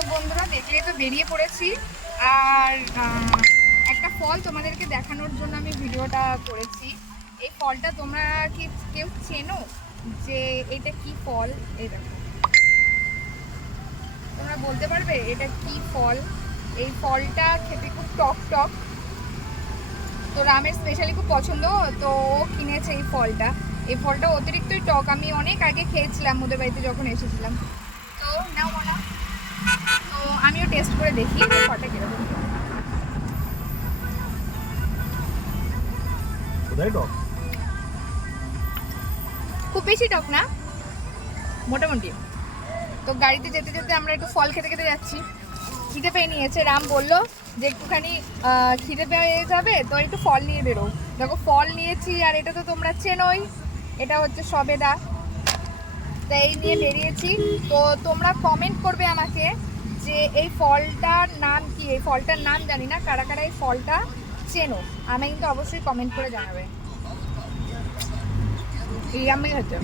তো বন্ধুরা দেখলেই তো বেরিয়ে পড়েছি। আর একটা ফল তোমাদেরকে দেখানোর জন্য আমি ভিডিওটা করেছি। এই ফলটা তোমরা কি কেউ চেনো যে এটা কি ফল? এটা তোমরা বলতে পারবে এটা কি ফল? এই ফলটা খেতে খুব টক টক। তো রামের স্পেশালি খুব পছন্দ, তো ও কিনেছে এই ফলটা। এই ফলটা অতিরিক্তই টক, আমি অনেক আগে খেয়েছিলাম ওদের বাড়িতে যখন এসেছিলাম। তো নাও বলা, তো আমিও টেস্ট করে দেখি ফলটা কিরকম। খুব বেশি টক না, মোটামুটি। তো গাড়িতে যেতে যেতে আমরা একটু ফল খেতে খেতে যাচ্ছি। খিদে পেয়ে নিয়েছে, রাম বললো যে একটুখানি খিদে পেয়ে যাবে তো একটু ফল নিয়ে বেরো। দেখো ফল নিয়েছি, আর এটা তো তোমরা চেনোই, এটা হচ্ছে সবেদা। তো এই নিয়ে বেরিয়েছি। তো তোমরা কমেন্ট করবে আমাকে যে এই ফলটার নাম কি। এই ফলটার নাম জানি না, কারা কারা এই ফলটা চেনো আমি কিন্তু অবশ্যই কমেন্ট করে জানাবে। এই আমি হচ্ছে